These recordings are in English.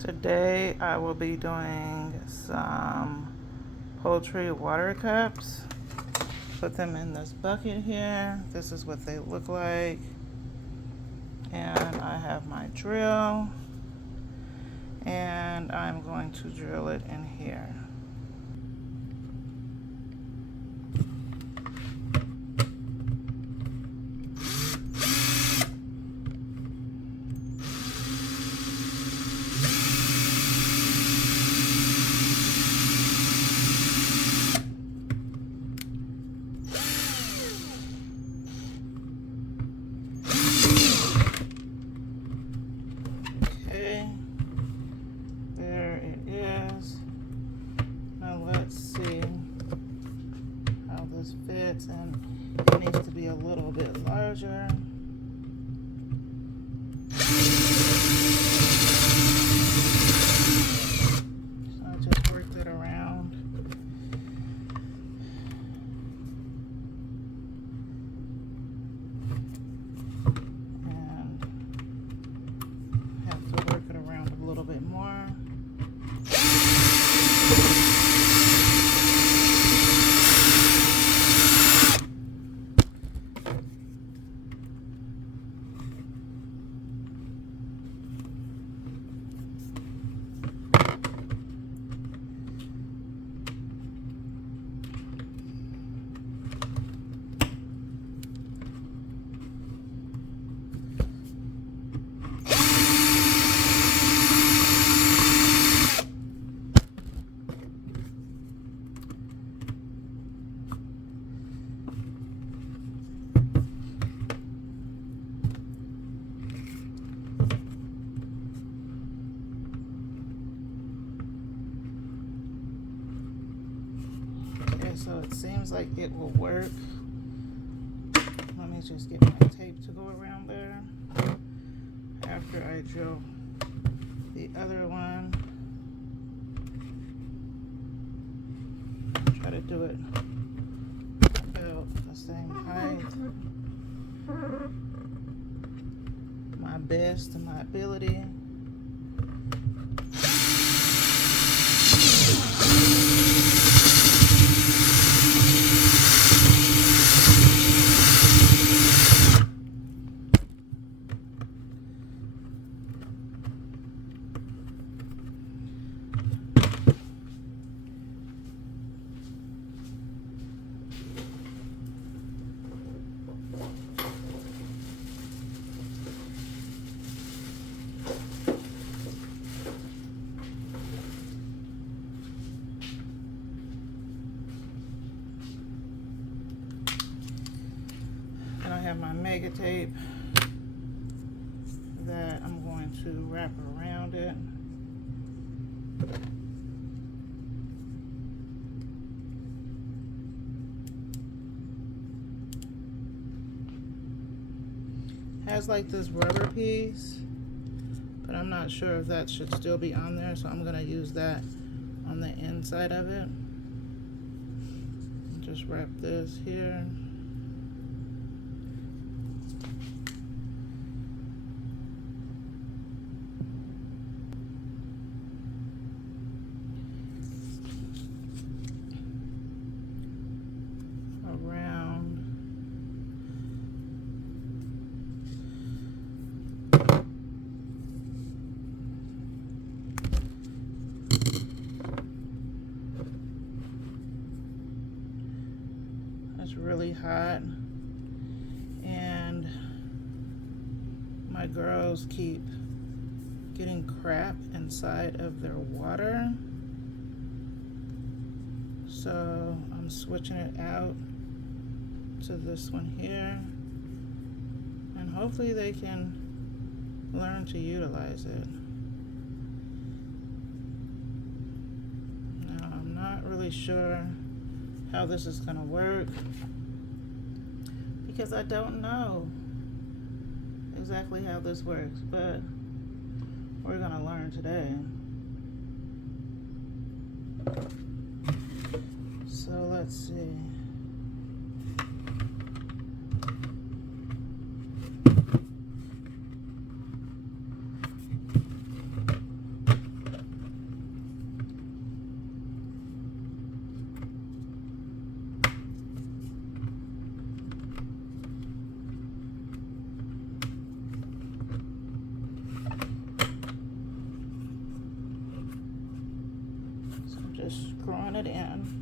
Today I will be doing some poultry water cups. Put them in this bucket here. This is what they look like. And I have my drill. And I'm going to drill it in here. Okay, there it is. Now let's see how this fits, and it needs to be a little bit larger. So I just worked it around. And have to work it around a little bit more. So it seems like it will work. Let me just get my tape to go around there. After I drill the other one, try to do it about the same height. My best to my ability. And I have my mega tape that I'm going to wrap around it. Has like this rubber piece, but I'm not sure if that should still be on there, so I'm gonna use that on the inside of it. Just wrap this here. Around. It's really hot, and my girls keep getting crap inside of their water, so I'm switching it out to this one here, and hopefully they can learn to utilize it. Now, I'm not really sure how this is gonna work because I don't know exactly how this works, but we're gonna learn today. So let's see. just screwing it in.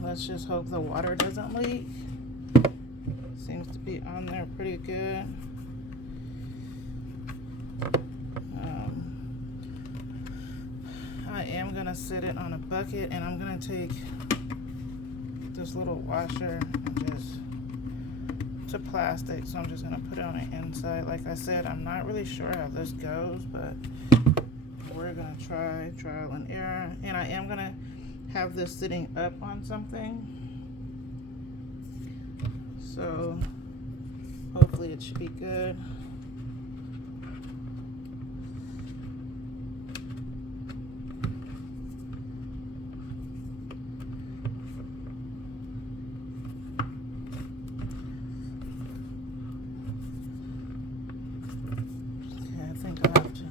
Let's just hope the water doesn't leak. Seems to be on there pretty good. I am gonna sit it on a bucket, and I'm gonna take this little washer and just, it's a plastic, so I'm just gonna put it on the inside. Like I said, I'm not really sure how this goes, but we're gonna try trial and error. And I am gonna have this sitting up on something, so hopefully it should be good. Okay, I think I'll have to.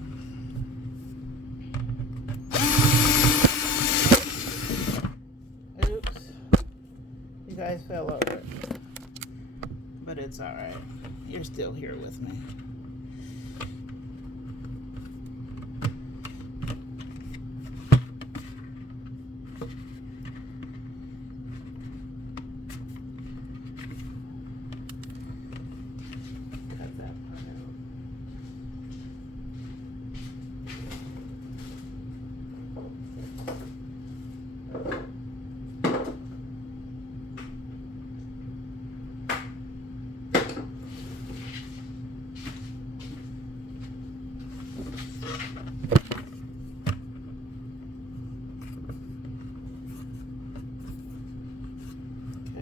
You guys fell over, but it's all right. You're still here with me. Cut that part out.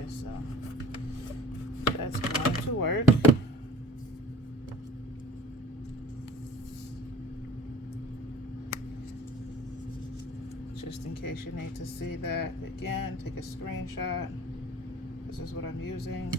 So that's going to work. Just in case you need to see that again, take a screenshot. This is what I'm using.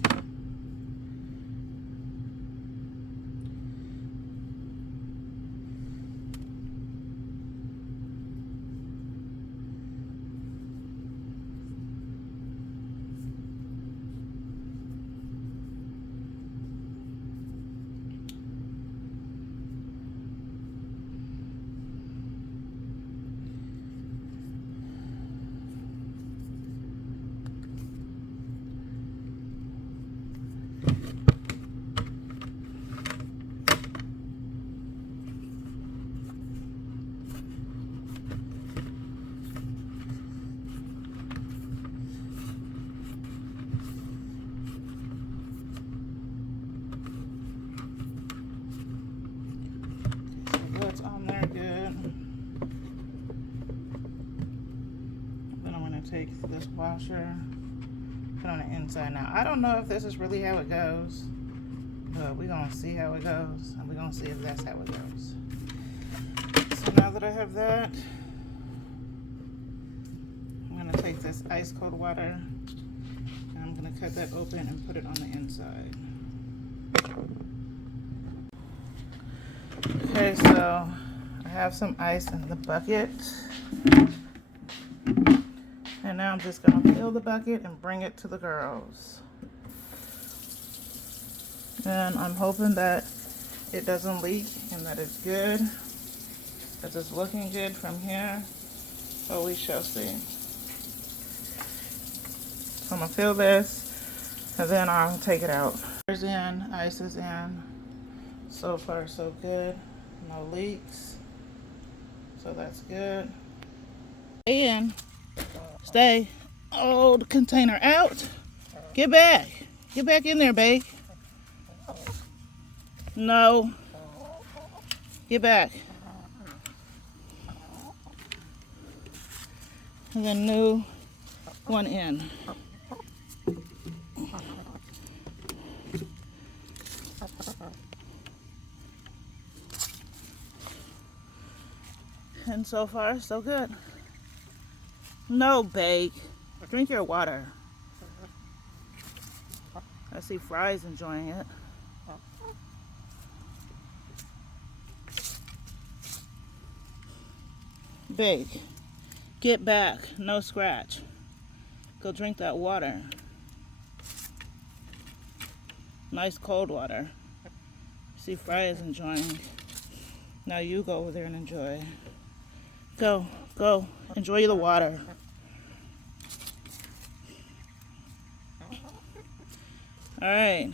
What's on there good. Then I'm going to take this washer, put on the inside. Now, I don't know if this is really how it goes, but we're going to see how it goes, and we're going to see if that's how it goes. So now that I have that, I'm going to take this ice cold water, and I'm going to cut that open and put it on the inside. Okay, so I have some ice in the bucket, and now I'm just going to fill the bucket and bring it to the girls. And I'm hoping that it doesn't leak and that it's good, because it's looking good from here, but we shall see. So I'm going to fill this, and then I'll take it out. Water's in, ice is in. So far, so good. No leaks. So that's good. Stay in. Stay. Oh, the container out. Get back. Get back in there, babe. No. Get back. And the new one in. And so far, so good. No, babe. Drink your water. I see Fry's enjoying it. Bake. Get back. No scratch. Go drink that water. Nice cold water. See, Fry is enjoying. Now you go over there and enjoy. Go. Go. Enjoy the water. All right.